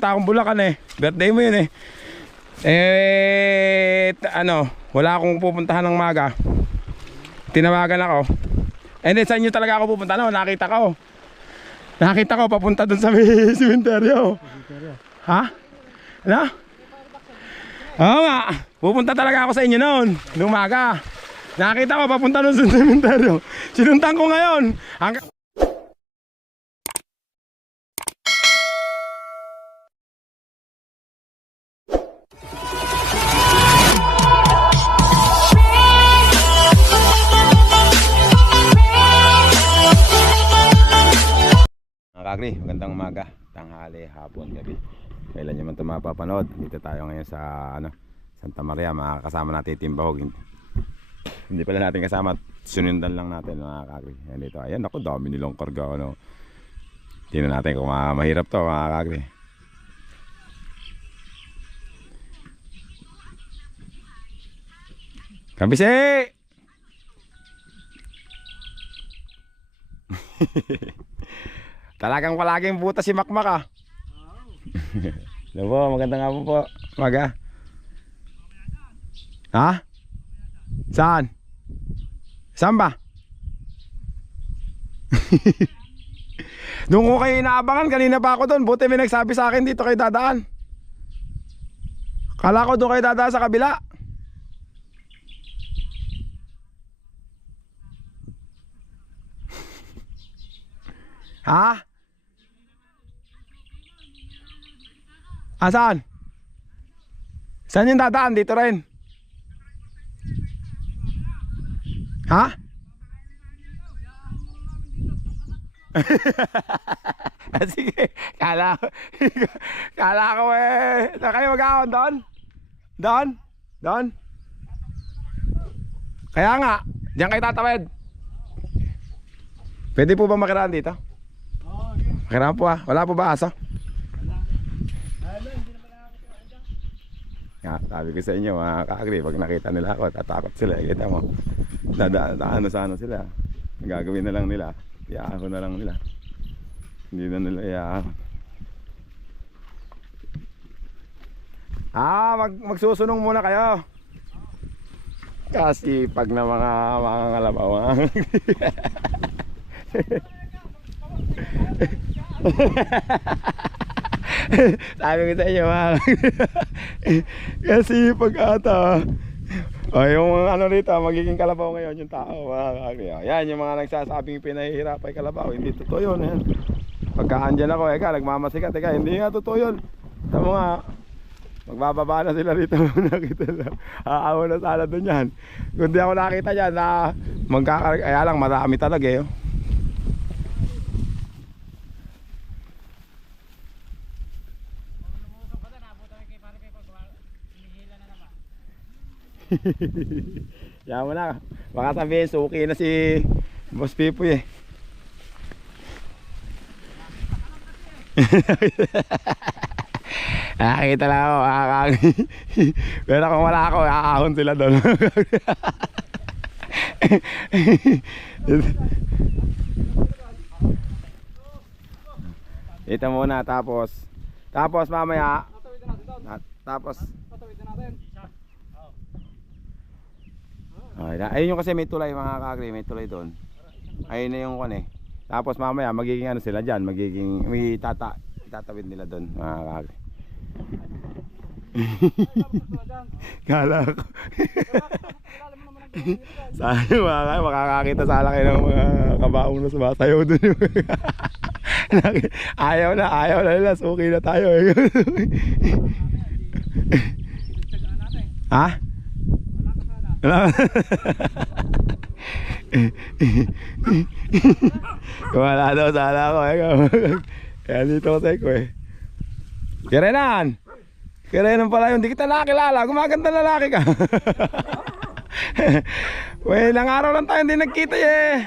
pupunta akong Bulacan eh. Birthday mo yun eh. Eh, ano, wala akong pupuntahan ng maga. Tinawagan ako. Eh, hindi, saan nyo talaga ako pupunta? No, nakita ko. Nakita ko, papunta dun sa may simenteryo. Ha? Ano? Oo nga. Pupunta talaga ako sa inyo noon. Nung umaga. Nakita ko, papunta dun sa simenteryo. Sinuntan ko ngayon. Hanggang... Mga kagri, magandang umaga, tanghali, hapon, gabi. Kailan nyo man ito mapapanood. Dito tayo ngayon sa ano, Santa Maria, mga kasama natin yung Timbahog. Hindi, pala natin kasama, sunundan lang natin mga kagri. Ayan dito, ayan ako, dami nilang karga. Ano. Tingnan natin kung ma- mahirap to mga kagri. Kambisi! Talagang palaging butas si Makmak ah. Hello po, magandang hapon po. Maga. Ha? Saan? Saan ba? Doon ko kayo inaabangan, kanina pa ako doon. Buti may nagsabi sa akin dito kayo dadaan. Kala ko doon kayo dadaan sa kabila. Ha? Asan? Saan yung dadaan? Dito rin. Ha? Ah, Sige, kala ko, kala ko eh, na kayo mag-aon doon? Doon? Doon? Kaya nga, diyan kayo tatawid. Pwede po ba makiraan dito? Makiraan po ah, wala po ba aso? Nga, sabi ko sa inyo mga kaagri, pag nakita nila ako, tatakot sila. Eh, kita mo, dadaan sa ano sila. Gagawin na lang nila. Iyaahon na lang nila. Hindi na nila iyaahon. Ah, mag magsusunong muna kayo. Kasi pag na mga mga ngalabaw. Sabi ko sa inyo mga Kasi pag ata Oh, yung ano rito, magiging kalabaw ngayon yung tao, mga. Oh, yan, yung mga nagsasabing pinahihirap ay kalabaw. Hindi totoo yun. Yan. Pagka andyan ako, eka, nagmamasikat, eka, hindi nga totoo yun. Tama nga, magbababa na sila rito. nakita lang. Aawa na sana dun yan. Kung di ako nakita dyan, na magkakarig, kaya lang, marami talaga eh. Yan mo na. Baka sabihin, suki na si Boss Pipoy eh. Nakakita lang ako, nakakagi. Pero kung wala ako, aahon sila doon. Ito muna, tapos, tapos mamaya, tapos, Okay, na, ayun yung kasi may tulay mga kakri, may tulay doon. Ayun na yung kone. Tapos mamaya magiging ano sila diyan, magiging may tata tatawid nila doon mga kakri. Kala ko. Sana mga kakri, makakakita sana kayo ng mga kabaong na sumasayaw doon. ayaw na, ayaw na nila, suki na tayo. eh. ha? Wala. Daw sana ako eh. Kaya dito ko sa ko eh. Kirenan! Kirenan pala yun. Di kita nakakilala. Gumaganda lalaki ka. Wey, ilang araw lang tayo hindi nagkita eh.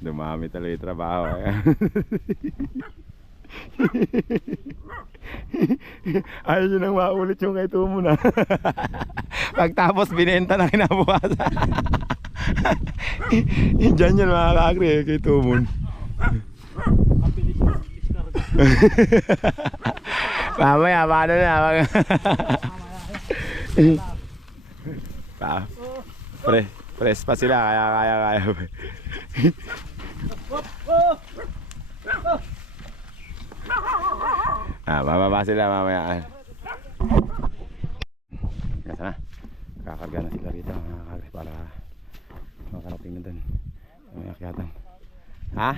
Dumami tuloy yung trabaho. eh. Ayaw nyo nang maulit yung kay Tumo na. Pagtapos binenta na kinabukasan. Diyan yan mga kakri eh, kay Tumon. Mamaya, paano na? Pa, pre, press pa sila, kaya kaya kaya. Ah, bababa sila mamaya. Kasa na. Kakarga na sila rito mga kakri para makarating na dun. May akyatan. Ha?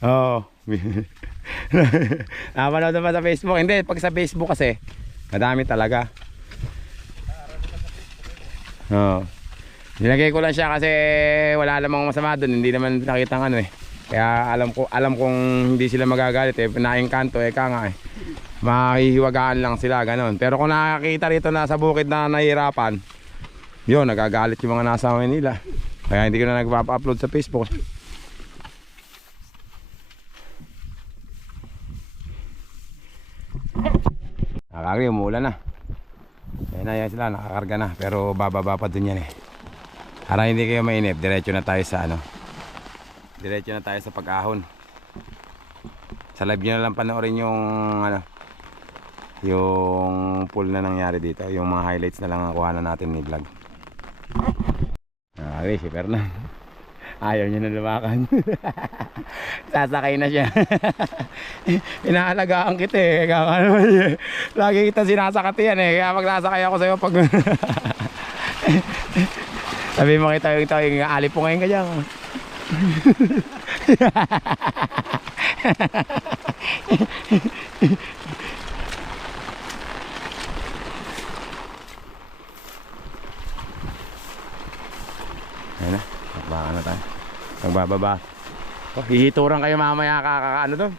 Oo. Napanood naman sa Facebook. Hindi, pag sa Facebook kasi, madami talaga. Oo. Nilagay ko lang siya kasi wala namang masama doon. Hindi naman nakita ng ano eh. Kaya alam ko alam kong hindi sila magagalit eh. Naingkanto eh ka nga eh. Mahihiwagaan lang sila ganon. Pero kung nakakita rito na sa bukid na nahihirapan, yun, nagagalit yung mga nasa Manila. Kaya hindi ko na nagpapa-upload sa Facebook. Nakakari, umuulan na. Ayan na yan sila, nakakarga na. Pero bababa pa dun yan eh. Para hindi kayo mainip, diretso na tayo sa ano. Diretso na tayo sa pag-ahon. Sa live nyo na lang panoorin yung ano. Yung pool na nangyari dito. Yung mga highlights na lang ang kuha na natin ni vlog. Nakakari, si Fernan. Ayaw niya na lumakan. Sasakay na siya. Inaalagaan kita eh. Eh. Lagi kita sinasakati yan eh. Kaya pag nasakay ako sa'yo pag... Sabi mo kita yung ito yung alipo ngayon ka dyan. Ayun na. Baka na tayo. Magbababa. Oh, hihituran kayo mamaya kakakaano doon.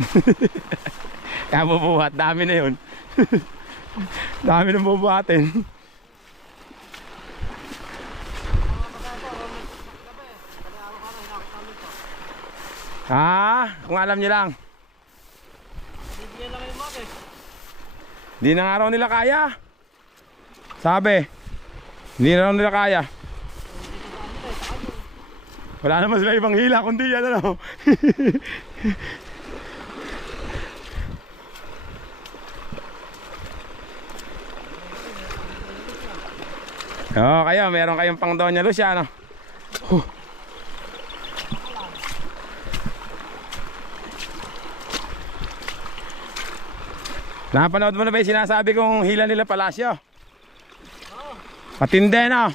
Kaya bubuhat, dami na yun. dami nang bubuhatin. Ah, kung alam niyo lang. Hindi na nga raw nila kaya. Sabi, hindi na raw nila kaya. Wala naman sila ibang hila kundi yan ano. Oo, kayo, meron kayong pang Doña Lucia, ano? Napanood mo na ba yung sinasabi kong hila nila Palacio? Matindi na.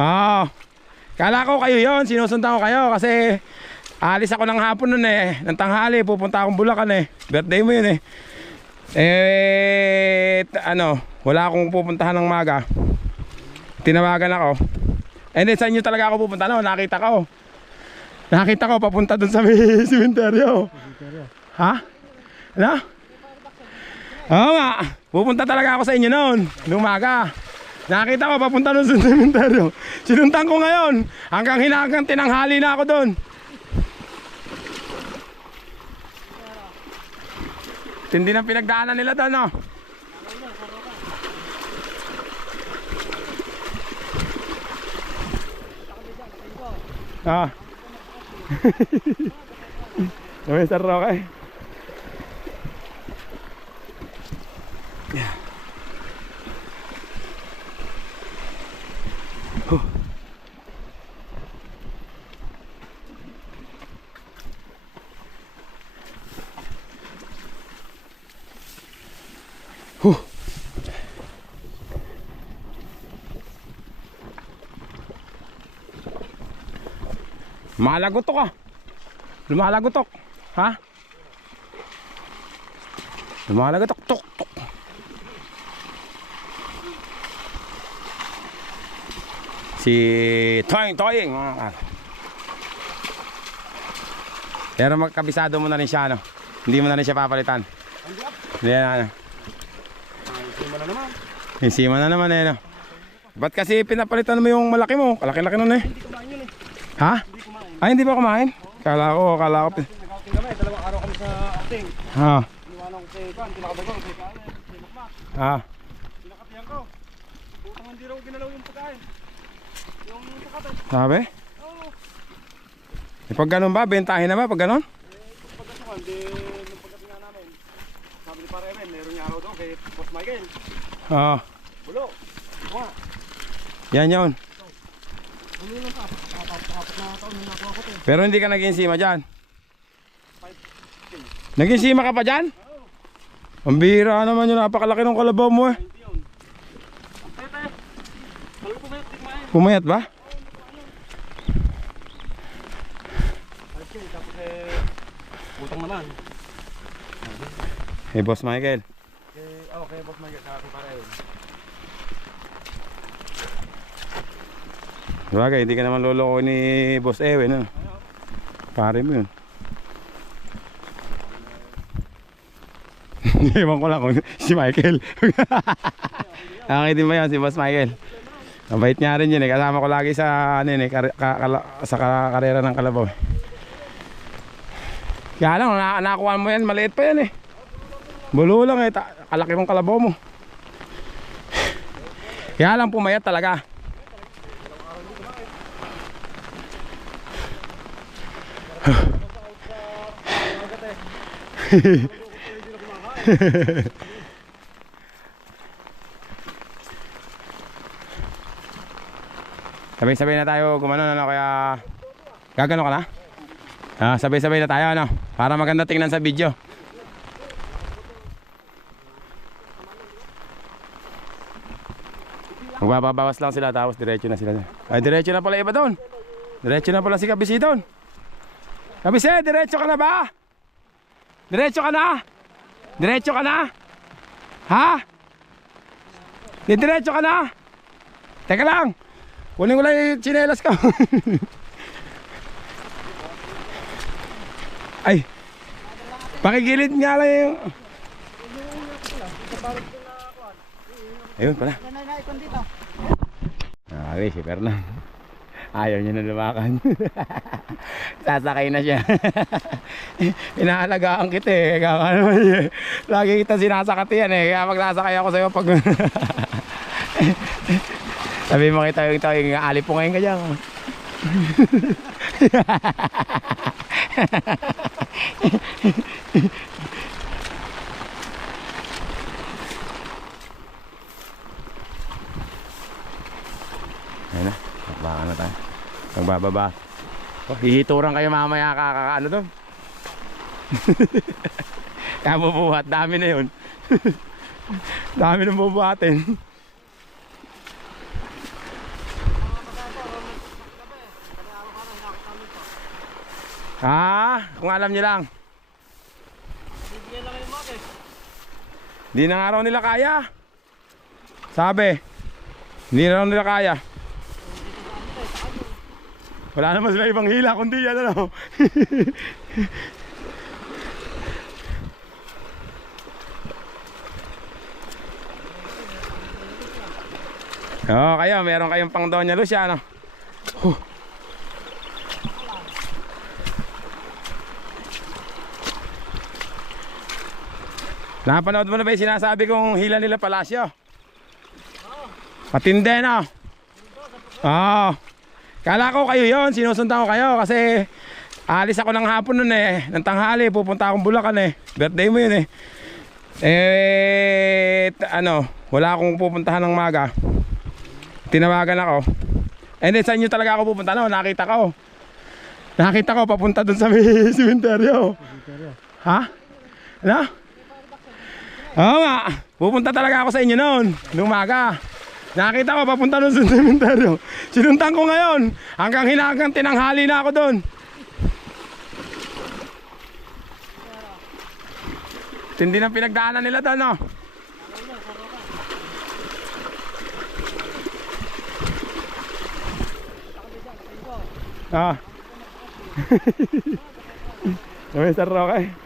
Oo. Kala ko kayo yon, sinusundan ko kayo kasi alis ako ng hapon nun eh, ng tanghali, pupunta akong Bulacan eh. Birthday mo yun eh. Eh, ano, wala akong pupuntahan ng maga. Tinawagan ako. Eh, hindi, saan nyo talaga ako pupunta? No, nakita ko. Nakita ko, papunta dun sa may simenteryo. Ha? Ano? Oo nga, pupunta talaga ako sa inyo noon, nung umaga. Nakita ko, papunta doon sa sementeryo. Sinuntan ko ngayon, hanggang hinagang tinanghali na ako doon. Tindi ng pinagdaanan nila doon, no? Ah. May sarro ka eh. Lumalagotok ah. Lumalagotok. Ha? Lumalagotok. Tok, tok. Si Toying Toying. Pero magkabisado mo na rin siya, ano? Hindi mo na rin siya papalitan. Hindi na, ano? Isima na naman eh, no? Ba't kasi pinapalitan mo yung malaki mo? Kalaki-laki nun eh. Ha? Ay, hindi ba kumain? Kala ko, kala ko. sa acting. Ah, Iniwanan ko kay Kwan, pinakabagaw, kay Kwan, kay Makmak. ah. Pinakatiyan ko. Putang hindi raw ginalaw yung pagkain. Yung sakatay. Sabi? Oo. Eh, pag ganun ba, bentahin na ba pag ganun? Eh, pagkasukan, di nung pagdating nga namin. Sabi ni Pare Emen, meron niya araw doon kay Boss Michael. Ah, Bulo. Wah. yan yun. Bulo lang pa. Apat, apat, apat na taon na nakuha. Pero hindi ka nag-insima dyan. Five, six. Nag-insima ka pa dyan? Ang bihira naman yun, napakalaki ng kalabaw mo eh. Pumayat ba? Tapos eh, naman. Eh, Boss Michael. Eh, oh, kay Boss Michael, saka kay Pare Sabagay, hindi ka naman loloko ni Boss Ewen. Ano? Pare mo yun. Ewan ko lang kung si Michael. okay din ba yun si Boss Michael? Mabait niya rin yun eh. Kasama ko lagi sa, ano yun eh, kar- ka- kala- sa ka- karera ng Kalabaw. Kaya lang, na nakuha mo yan, maliit pa yan eh. Bulo lang eh, ta- kalaki ng Kalabaw mo. Kaya lang pumayat talaga. Sabay-sabay na tayo gumanon ano kaya gagano ka na? Ah, sabay-sabay na tayo ano para maganda tingnan sa video. Magbabawas lang sila tapos diretso na sila. Ay diretso na pala iba doon. Diretso na pala si Kabisi doon. Kabisi, diretso ka na ba? Diretso ka na? Diretso ka na? Ha? Di diretso ka na? Teka lang. Kunin ko lang yung chinelas ko. Ay. Pakigilid nga lang yung... Ayun pala. Ay, si Fernand. Ayaw niya na lumakan. Sasakay na siya. Inaalagaan kita eh. Lagi kita sinasakat yan eh. Kaya pag nasakay ako sa'yo pag... Sabi mo kita yung tawag yung alipungayin ka dyan. Ayun na, baka na tayo. Magbababa. Hihituran kayo mamaya kakakaano doon. Kaya bubuhat, dami na yun. dami na bubuhatin. Ah, kung alam niyo lang. Bibigyan lang kayo mga Di na nga raw nila kaya. Sabi. Hindi na raw nila kaya. Wala naman sila ibang hila kundi yan ano. Oo, kayo, meron kayong pang Doña Lucia, ano? Huh. Napanood mo na ba yung sinasabi kong hila nila Palacio? Patindi na. Oo. Kala ko kayo yon, sinusundan ko kayo kasi alis ako ng hapon nun eh, ng tanghali, pupunta akong Bulacan eh. Birthday mo yun eh. Eh, ano, wala akong pupuntahan ng maga. Tinawagan ako. Eh, hindi, saan nyo talaga ako pupunta? No, nakita ko. Nakita ko, papunta dun sa may simenteryo. Ha? Ano? Oo nga. Pupunta talaga ako sa inyo noon. Nung umaga. Nakita ko papunta doon sa sementeryo. Sinuntan ko ngayon. Hanggang hinagang tinanghali na ako doon. Tindi ng pinagdaanan nila doon, no? Ah. May Sir Roque.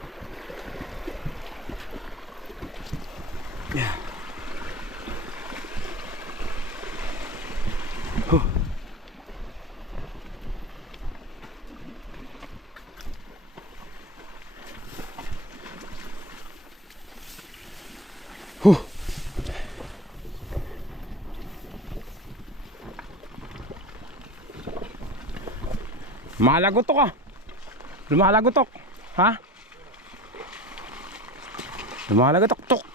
Huh. Huh. Malagotok ah. Lumalagotok. Ha? Lumalagotok tok.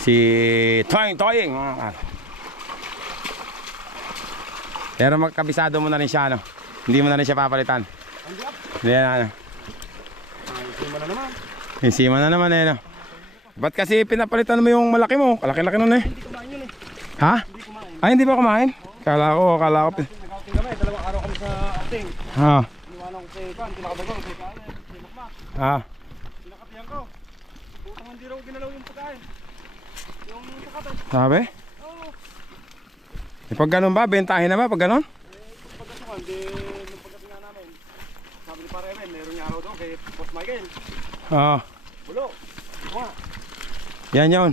Si Toying Toying. ka- Pero magkabisado mo na rin siya, no? Hindi mo na rin siya papalitan. Hindi na, ano. Mo na naman. Isima na naman eh, no? Ba't kasi pinapalitan mo yung malaki mo? Kalaki-laki nun eh. Ha? Ay, hindi ba kumain? Kala ko, kala ko. kami, dalawang araw kami sa outing. Ha? Iniwanan ko si Kwan, pinakabagong, si Kwan, si Makmak. Ha? Pinakatiyan ko. Putang hindi raw ginalaw yung pagkain. Eh. Sabi? Oo. Eh, pag ganun ba, bentahin na ba? Pag ganun? Pagkasukan, di nung pagdating nga namin. Sabi ni Pare Evan, meron niya araw doon kay Boss Michael. Oo. Bulo. Wa. Yan yun.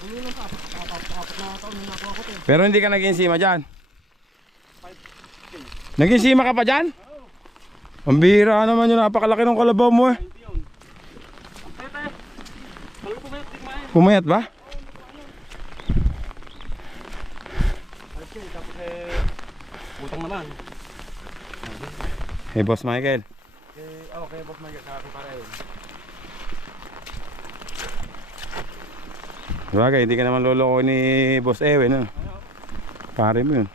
Ano lang pa? Apat na taon na nakuha ko to. eh. Pero hindi ka naging sima dyan. Naging sima ka pa dyan? Ang bihira naman yun. Napakalaki ng kalabaw mo eh. Hindi yun. Ang tete. Talaga po kayo, tigmain. Pumayat ba? Ayos yun, tapos eh, utang naman. Eh, Boss Michael. Eh, oh, kay Boss Michael, saka kay Pare Evan. Bagay, hindi ka naman loloko ni Boss Ewen. Ano? Pare mo yun.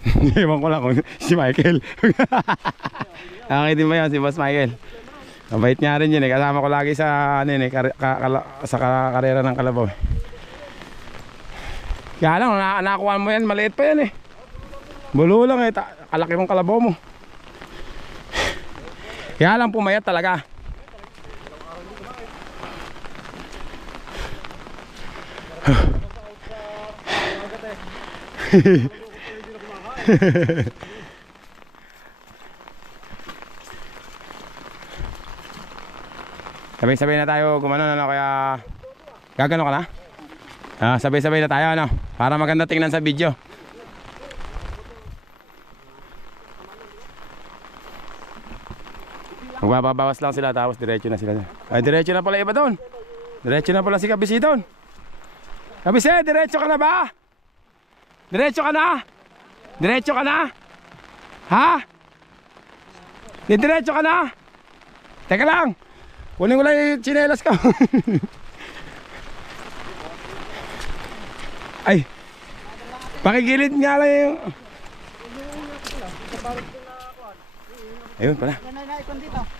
Ewan ko lang kung si Michael. okay din ba yun si Boss Michael? Mabait niya rin yun eh. Kasama ko lagi sa, ano yun eh, kar- ka- sa ka- karera ng kalabaw. eh. Kaya lang, na nakuha mo yan, maliit pa yan eh. Bulo lang eh, kalaki mong kalabaw mo. Kaya lang pumayat talaga. Sabay-sabay na tayo gumano ano kaya gagano ka na? Ah, sabay-sabay na tayo ano para maganda tingnan sa video. Magbabawas lang sila tapos diretso na sila. Ay diretso na pala iba doon. Diretso na pala si Kabisi doon. Kabisi, diretso ka na ba? Diretso ka na? Diretso ka na? Ha? Di diretso ka na? Teka lang. Kunin ko lang yung chinelas ko. Ay. Pakigilid nga lang yung... Ayun pala. Yan na naikon dito.